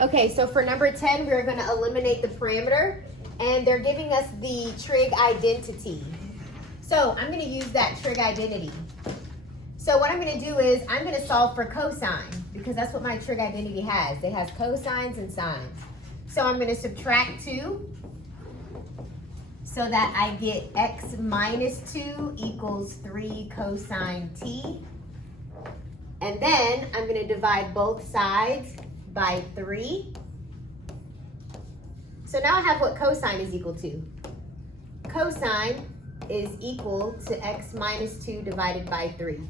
Okay, so for number 10, we're going to eliminate the parameter, and they're giving us the trig identity. So I'm going to use that trig identity. So what I'm going to do is I'm going to solve for cosine, because that's what my trig identity has. It has cosines and sines. So I'm going to subtract 2 so that I get x minus 2 equals 3 cosine t. And then I'm going to divide both sides by 3. So now I have what cosine is equal to. Cosine is equal to x minus 2 divided by 3.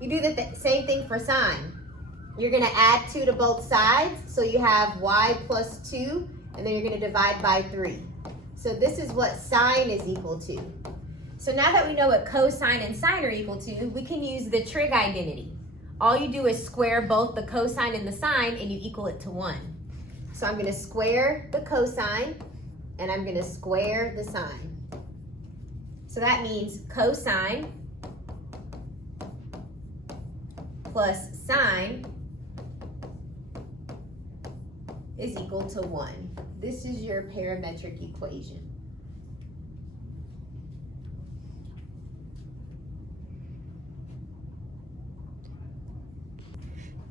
You do the same thing for sine. You're going to add 2 to both sides, so you have y plus 2, and then you're going to divide by 3. So this is what sine is equal to. So now that we know what cosine and sine are equal to, we can use the trig identity. All you do is square both the cosine and the sine, and you equal it to 1. So I'm going to square the cosine, and I'm going to square the sine. So that means cosine plus sine is equal to 1. This is your parametric equation.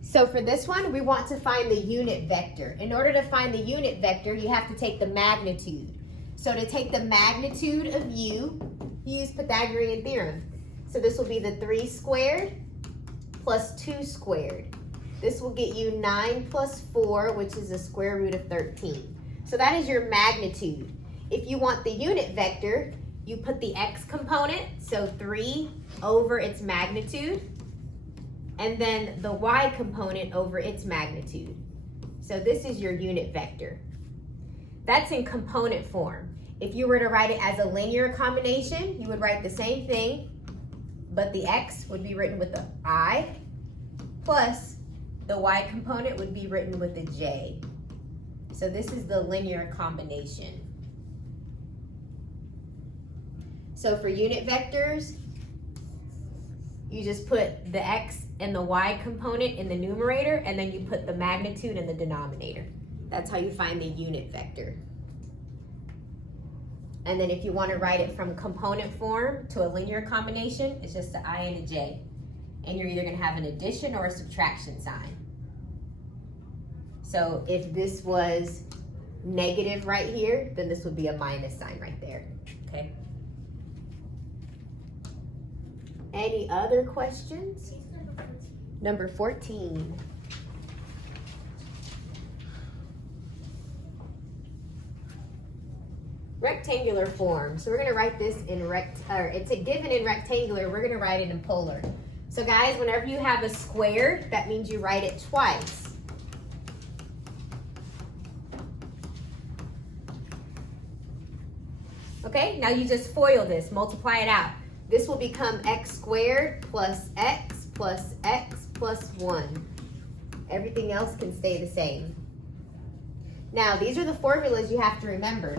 So for this one, we want to find the unit vector. In order to find the unit vector, you have to take the magnitude. So to take the magnitude of u, use Pythagorean theorem. So this will be the 3 squared plus 2 squared. This will get you 9 plus 4, which is the square root of 13. So that is your magnitude. If you want the unit vector, you put the x component, so 3 over its magnitude, and then the y component over its magnitude. So this is your unit vector. That's in component form. If you were to write it as a linear combination, you would write the same thing, but the x would be written with the I, plus the y component would be written with the j. So this is the linear combination. So for unit vectors, you just put the x and the y component in the numerator, and then you put the magnitude in the denominator. That's how you find the unit vector. And then if you want to write it from component form to a linear combination, it's just an I and a j. And you're either going to have an addition or a subtraction sign. So if this was negative right here, then this would be a minus sign right there, okay? Any other questions? Number 14. Rectangular form. So we're going to write this in it's a given in rectangular. We're going to write it in polar. So guys, whenever you have a squared, that means you write it twice. Okay, now you just FOIL this, multiply it out. This will become x squared plus x plus x plus 1. Everything else can stay the same. Now, these are the formulas you have to remember.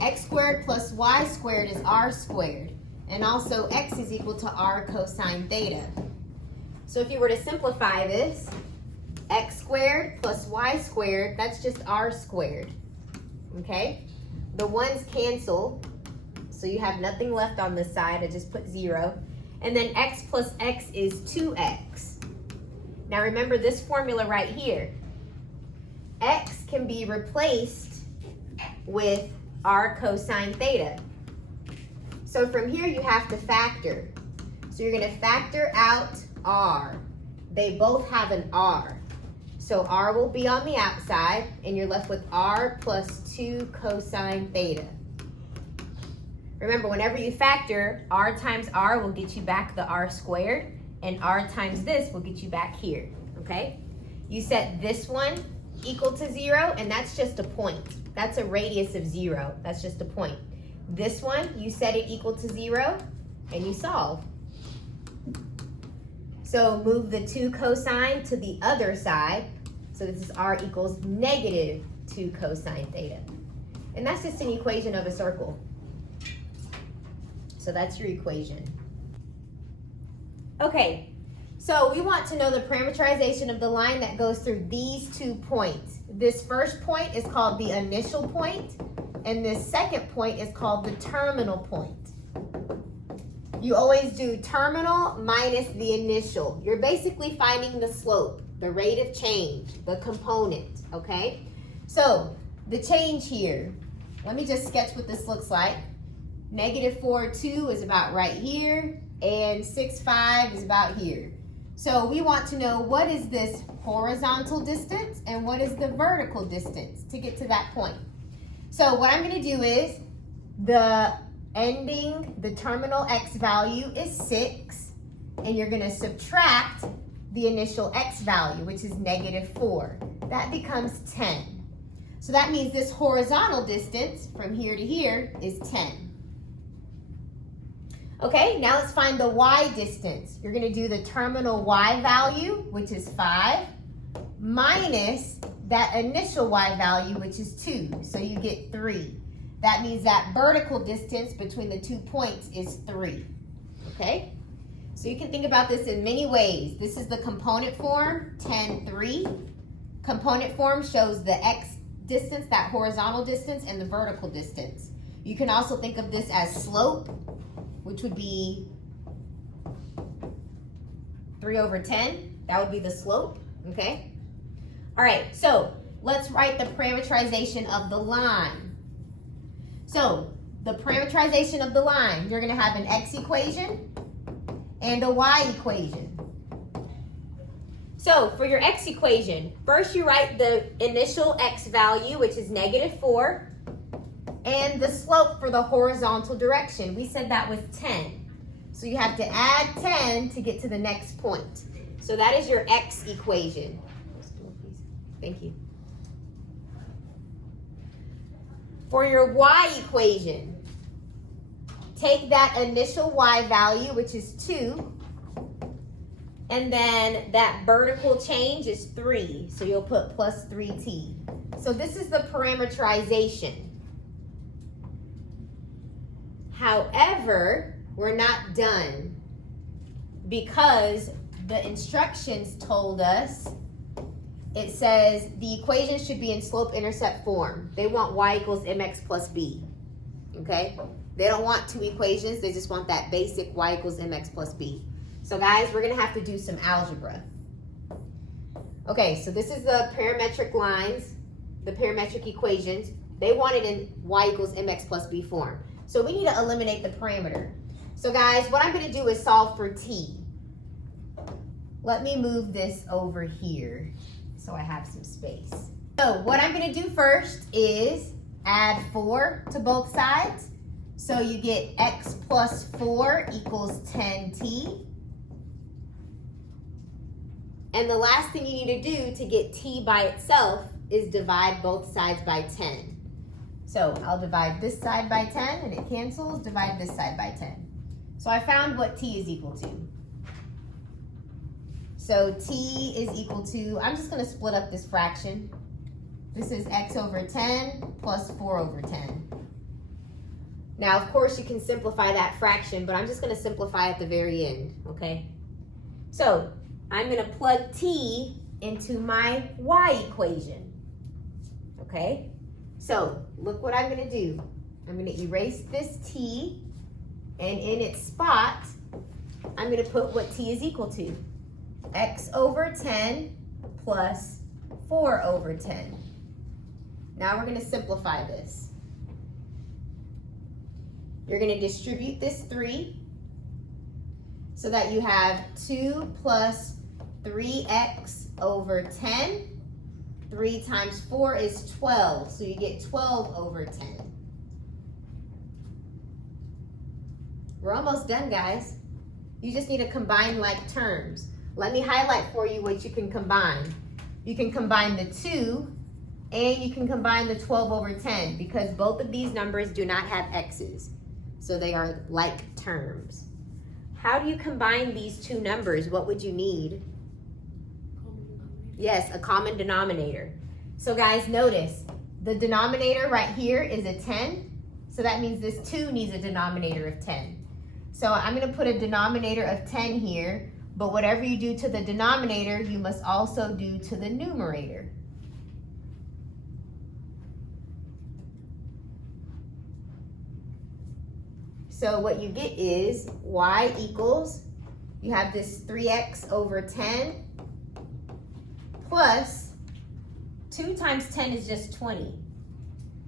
X squared plus y squared is r squared. And also x is equal to r cosine theta. So if you were to simplify this, x squared plus y squared, that's just r squared. Okay? The ones cancel. So you have nothing left on this side. I just put 0. And then x plus x is 2x. Now remember this formula right here. X can be replaced with r cosine theta. So from here you have to factor. So you're going to factor out r. They both have an r. So r will be on the outside, and you're left with r plus 2 cosine theta. Remember, whenever you factor, r times r will get you back the r squared, and r times this will get you back here, okay? You set this one equal to 0, and that's just a point. That's a radius of 0. That's just a point. This one, you set it equal to 0, and you solve. So move the 2 cosine to the other side. So this is r equals negative 2 cosine theta. And that's just an equation of a circle. So that's your equation. Okay, so we want to know the parameterization of the line that goes through these 2 points. This first point is called the initial point, and this second point is called the terminal point. You always do terminal minus the initial. You're basically finding the slope, the rate of change, the component, okay? So the change here, let me just sketch what this looks like. -4, 2 is about right here, and 6, 5 is about here. So we want to know what is this horizontal distance and what is the vertical distance to get to that point. So what I'm going to do is the terminal x value is 6, and you're going to subtract the initial x value, which is -4. That becomes 10. So that means this horizontal distance from here to here is 10. Okay, now let's find the y distance. You're going to do the terminal y value, which is 5, minus that initial y value, which is 2. So you get 3. That means that vertical distance between the 2 points is 3. Okay? So you can think about this in many ways. This is the component form, 10, 3. Component form shows the x distance, that horizontal distance, and the vertical distance. You can also think of this as slope, which would be 3/10. That would be the slope, okay? All right, so let's write the parametrization of the line. So the parametrization of the line, you're gonna have an x equation and a y equation. So for your x equation, first you write the initial x value, which is -4, and the slope for the horizontal direction. We said that was 10. So you have to add 10 to get to the next point. So that is your x equation. Thank you. For your y equation, take that initial y value, which is 2, and then that vertical change is 3. So you'll put plus 3t. So this is the parametrization. However, we're not done because the instructions told us, it says the equation should be in slope-intercept form. They want y equals mx plus b, okay? They don't want two equations, they just want that basic y equals mx plus b. So guys, we're gonna have to do some algebra. Okay, so this is the parametric lines, the parametric equations. They want it in y equals mx plus b form. So we need to eliminate the parameter. So guys, what I'm gonna do is solve for t. Let me move this over here so I have some space. So what I'm gonna do first is add 4 to both sides. So you get x plus 4 equals 10t. And the last thing you need to do to get t by itself is divide both sides by 10. So I'll divide this side by 10 and it cancels, divide this side by 10. So I found what t is equal to. So t is equal to, I'm just gonna split up this fraction. This is x over 10 plus 4 over 10. Now, of course, you can simplify that fraction, but I'm just gonna simplify at the very end, okay? So I'm gonna plug t into my y equation, okay? So look what I'm gonna do. I'm gonna erase this t, and in its spot, I'm gonna put what t is equal to. X over 10 plus 4 over 10. Now we're gonna simplify this. You're gonna distribute this 3 so that you have 2 plus 3x over 10. 3 times 4 is 12, so you get 12 over 10. We're almost done, guys. You just need to combine like terms. Let me highlight for you what you can combine. You can combine the 2 and you can combine the 12 over 10 because both of these numbers do not have x's. So they are like terms. How do you combine these two numbers? What would you need? Yes, a common denominator. So guys, notice the denominator right here is a 10. So that means this 2 needs a denominator of 10. So I'm going to put a denominator of 10 here. But whatever you do to the denominator, you must also do to the numerator. So what you get is y equals, you have this 3x over 10 plus 2 times 10 is just 20.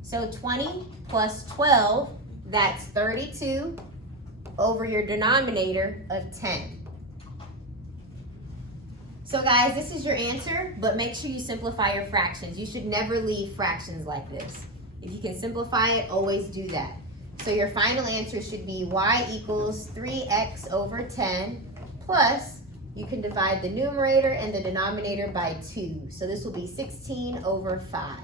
So 20 plus 12, that's 32 over your denominator of 10. So guys, this is your answer, but make sure you simplify your fractions. You should never leave fractions like this. If you can simplify it, always do that. So your final answer should be y equals 3x over 10 plus, you can divide the numerator and the denominator by 2. So this will be 16 over 5.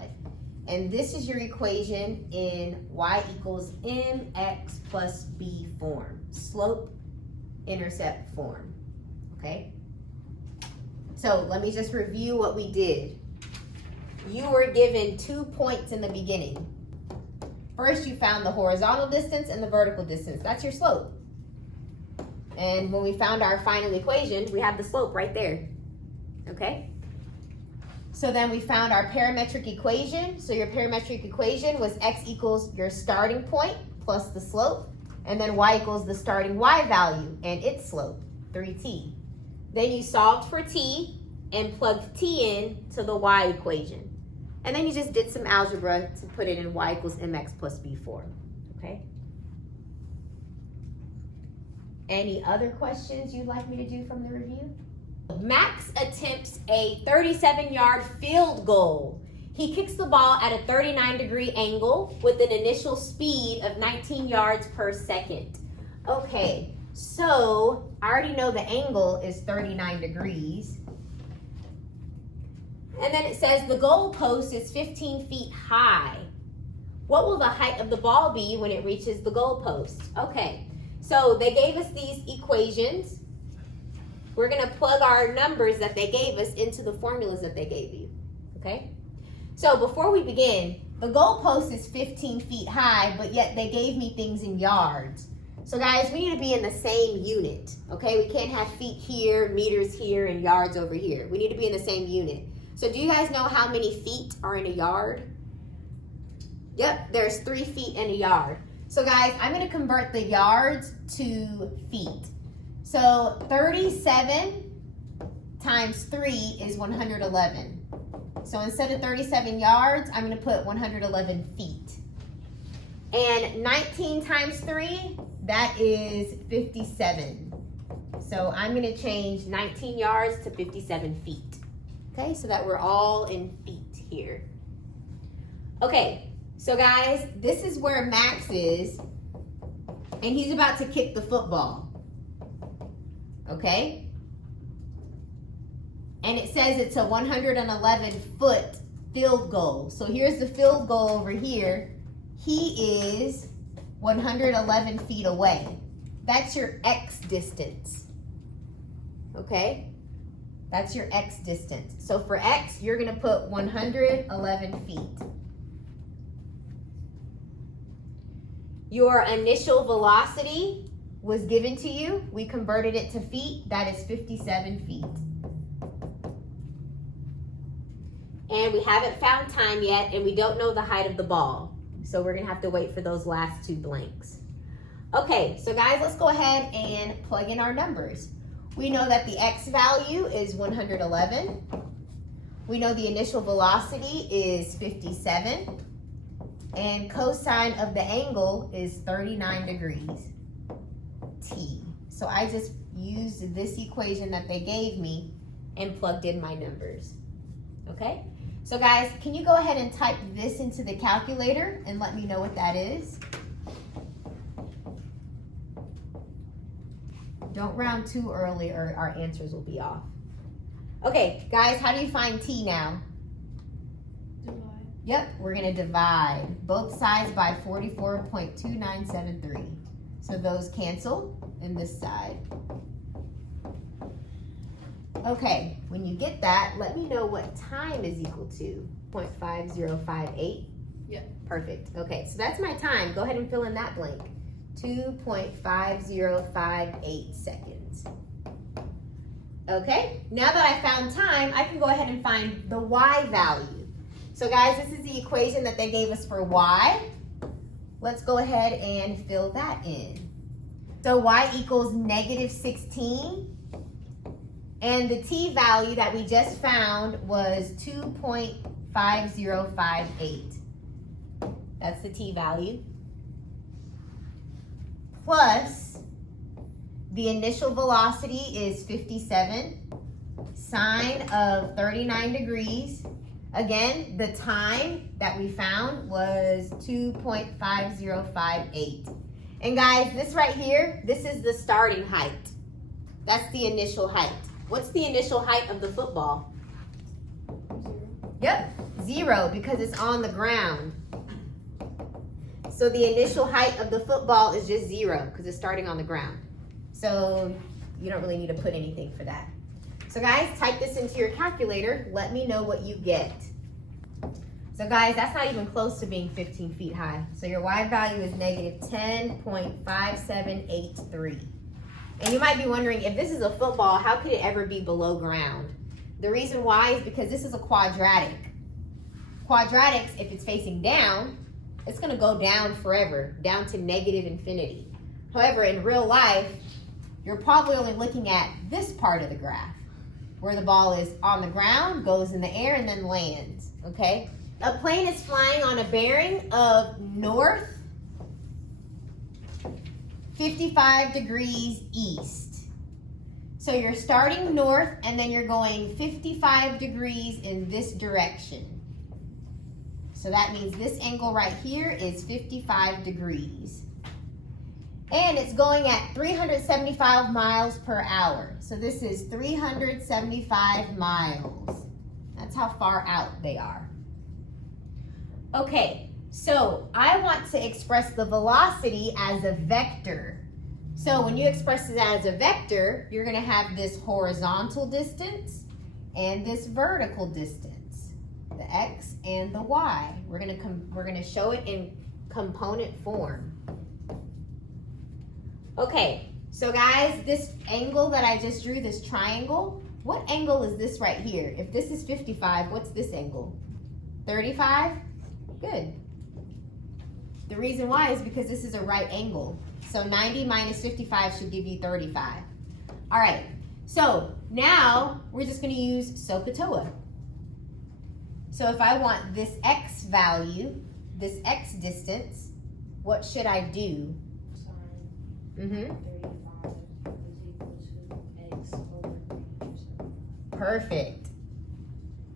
And this is your equation in y equals mx plus b form, slope-intercept form, okay? So let me just review what we did. You were given 2 points in the beginning. First, you found the horizontal distance and the vertical distance. That's your slope. And when we found our final equation, we have the slope right there, okay? So then we found our parametric equation. So your parametric equation was x equals your starting point plus the slope, and then y equals the starting y value and its slope, 3t. Then you solved for t and plugged t in to the y equation. And then you just did some algebra to put it in y equals mx plus b form, okay? Any other questions you'd like me to do from the review? Max attempts a 37-yard field goal. He kicks the ball at a 39-degree angle with an initial speed of 19 yards per second. Okay, so I already know the angle is 39 degrees. And then it says the goal post is 15 feet high. What will the height of the ball be when it reaches the goal post? Okay, so they gave us these equations. We're going to plug our numbers that they gave us into the formulas that they gave you, okay? So before we begin, the goal post is 15 feet high, but yet they gave me things in yards. So guys, we need to be in the same unit, okay? We can't have feet here, meters here, and yards over here. We need to be in the same unit. So do you guys know how many feet are in a yard? Yep, there's 3 feet in a yard. So guys, I'm going to convert the yards to feet. So 37 times 3 is 111. So instead of 37 yards, I'm going to put 111 feet. And 19 times 3, that is 57. So I'm going to change 19 yards to 57 feet. Okay, so that we're all in feet here. Okay, so guys, this is where Max is, and he's about to kick the football. Okay? And it says it's a 111-foot field goal. So here's the field goal over here. He is 111 feet away. That's your X distance. Okay? That's your X distance. So for X, you're going to put 111 feet. Your initial velocity was given to you. We converted it to feet. That is 57 feet. And we haven't found time yet, and we don't know the height of the ball. So we're going to have to wait for those last 2 blanks. Okay, so guys, let's go ahead and plug in our numbers. We know that the X value is 111. We know the initial velocity is 57. And cosine of the angle is 39 degrees, T. So I just used this equation that they gave me and plugged in my numbers. Okay? So guys, can you go ahead and type this into the calculator and let me know what that is? Don't round too early or our answers will be off. Okay, guys, how do you find T now? Divide. Yep, we're going to divide both sides by 44.2973. So those cancel in this side. Okay, when you get that, let me know what time is equal to. 0.5058? Yep. Perfect. Okay, so that's my time. Go ahead and fill in that blank. 2.5058 seconds. Okay, now that I found time, I can go ahead and find the y value. So guys, this is the equation that they gave us for y. Let's go ahead and fill that in. So y equals negative 16. And the t value that we just found was 2.5058. That's the t value. Plus, the initial velocity is 57. Sine of 39 degrees. Again, the time that we found was 2.5058. And guys, this right here, this is the starting height. That's the initial height. What's the initial height of the football? 0. Yep, 0, because it's on the ground. So the initial height of the football is just 0 because it's starting on the ground. So you don't really need to put anything for that. So guys, type this into your calculator. Let me know what you get. So guys, that's not even close to being 15 feet high. So your y value is negative 10.5783. And you might be wondering, if this is a football, how could it ever be below ground? The reason why is because this is a quadratic. Quadratics, if it's facing down, it's going to go down forever, down to negative infinity. However, in real life, you're probably only looking at this part of the graph, where the ball is on the ground, goes in the air, and then lands, okay? A plane is flying on a bearing of north 55 degrees east. So you're starting north and then you're going 55 degrees in this direction. So that means this angle right here is 55 degrees. And it's going at 375 miles per hour. So this is 375 miles. That's how far out they are. Okay. So I want to express the velocity as a vector. So when you express it as a vector, you're going to have this horizontal distance and this vertical distance, the x and the y. We're going to show it in component form. Okay, so guys, this angle that I just drew, this triangle, what angle is this right here? If this is 55, what's this angle? 35? Good. The reason why is because this is a right angle. So 90 minus 55 should give you 35. All right, so now we're just going to use SOHCAHTOA. So if I want this x value, this x distance, what should I do? Sine 35 is equal to x over 3%. Perfect.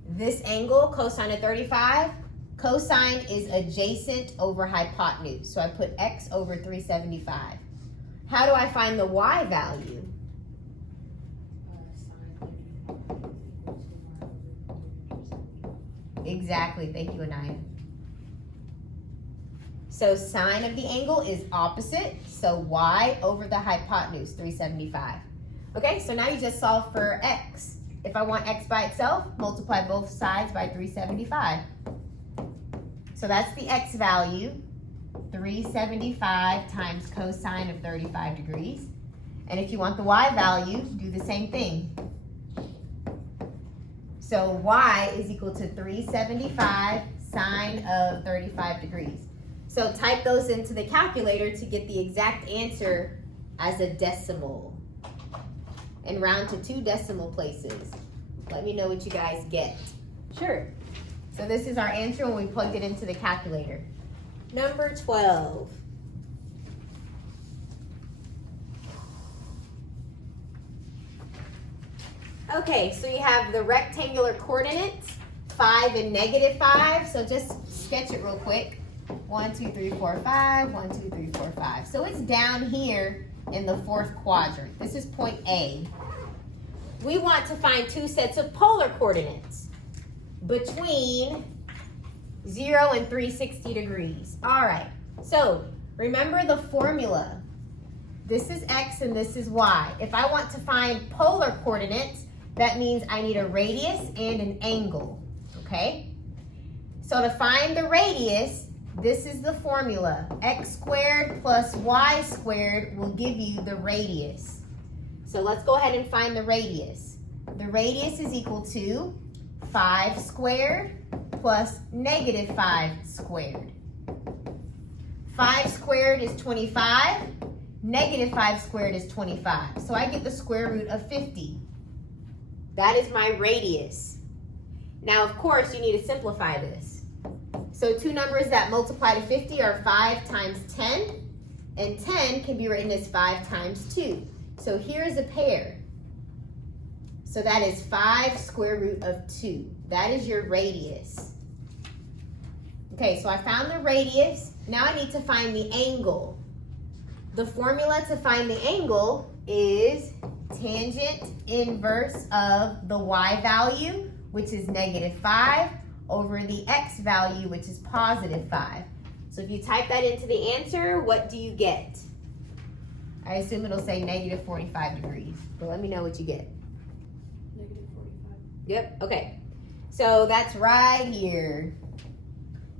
This angle, cosine of 35, cosine is adjacent over hypotenuse. So I put x over 375. How do I find the y value? Sine 35 is equal to y over 3%. Exactly. Thank you, Anaya. So sine of the angle is opposite. So y over the hypotenuse, 375. Okay, so now you just solve for x. If I want x by itself, multiply both sides by 375. So that's the x value, 375 times cosine of 35 degrees. And if you want the y value, do the same thing. So y is equal to 375 sine of 35 degrees. So type those into the calculator to get the exact answer as a decimal. And round to 2 decimal places. Let me know what you guys get. Sure. So this is our answer when we plugged it into the calculator. Number 12. Okay, so you have the rectangular coordinates, 5 and negative 5. So just sketch it real quick. 1, 2, 3, 4, 5. 1, 2, 3, 4, 5. So it's down here in the 4th quadrant. This is point A. We want to find 2 sets of polar coordinates between 0 and 360 degrees. All right, so remember the formula. This is x and this is y. If I want to find polar coordinates, that means I need a radius and an angle, okay? So to find the radius, this is the formula. X squared plus y squared will give you the radius. So let's go ahead and find the radius. The radius is equal to 5 squared plus negative 5 squared. 5 squared is 25. Negative 5 squared is 25. So I get the square root of 50. That is my radius. Now, of course, you need to simplify this. So two numbers that multiply to 50 are 5 times 10, and 10 can be written as 5 times 2. So here's a pair. So that is 5 square root of 2. That is your radius. Okay, so I found the radius. Now I need to find the angle. The formula to find the angle is tangent inverse of the y value, which is negative 5, over the x value, which is positive 5. So if you type that into the answer, what do you get? I assume it'll say negative 45 degrees, but let me know what you get. Negative 45. Yep, okay. So that's right here.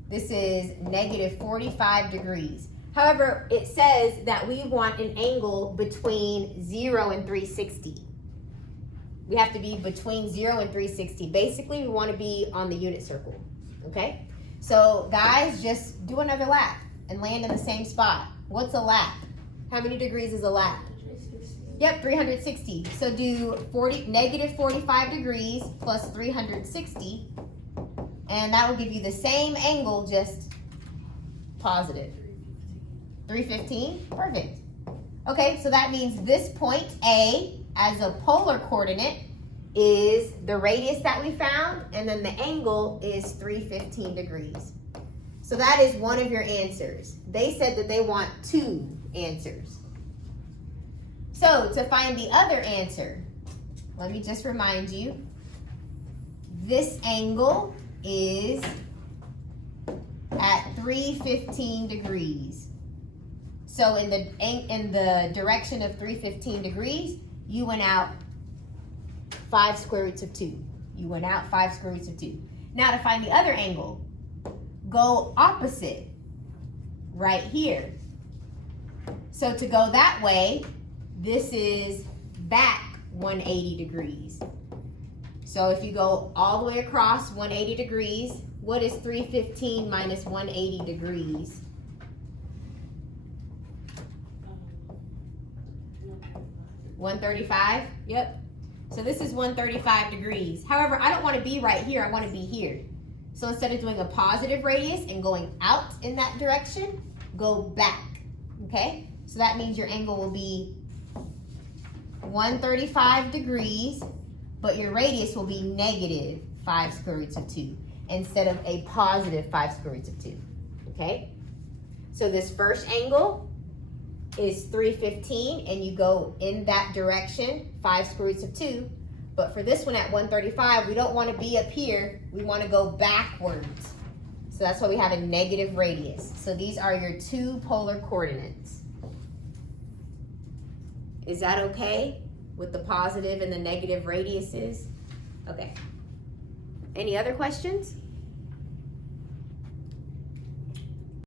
This is negative 45 degrees. However, it says that we want an angle between 0 and 360. We have to be between 0 and 360. Basically, we want to be on the unit circle, okay? So, guys, just do another lap and land in the same spot. What's a lap? How many degrees is a lap? 360. Yep, 360. So do negative 45 degrees plus 360, and that will give you the same angle, just positive. 315, perfect. Okay, so that means this point A as a polar coordinate is the radius that we found, and then the angle is 315 degrees. So that is one of your answers. They said that they want 2 answers. So to find the other answer, let me just remind you, this angle is at 315 degrees. So in the direction of 315 degrees, you went out 5 square roots of 2. You went out 5 square roots of 2. Now to find the other angle, go opposite, right here. So to go that way, this is back 180 degrees. So if you go all the way across 180 degrees, what is 315 minus 180 degrees? 135? Yep. So this is 135 degrees. However, I don't want to be right here. I want to be here. So instead of doing a positive radius and going out in that direction, go back. Okay? So that means your angle will be 135 degrees, but your radius will be negative 5 square roots of 2 instead of a positive 5 square roots of 2. Okay? So this first angle is 315, and you go in that direction, 5 square roots of 2. But for this one at 135, we don't want to be up here. We want to go backwards. So that's why we have a negative radius. So these are your 2 polar coordinates. Is that okay with the positive and the negative radiuses? Okay. Any other questions?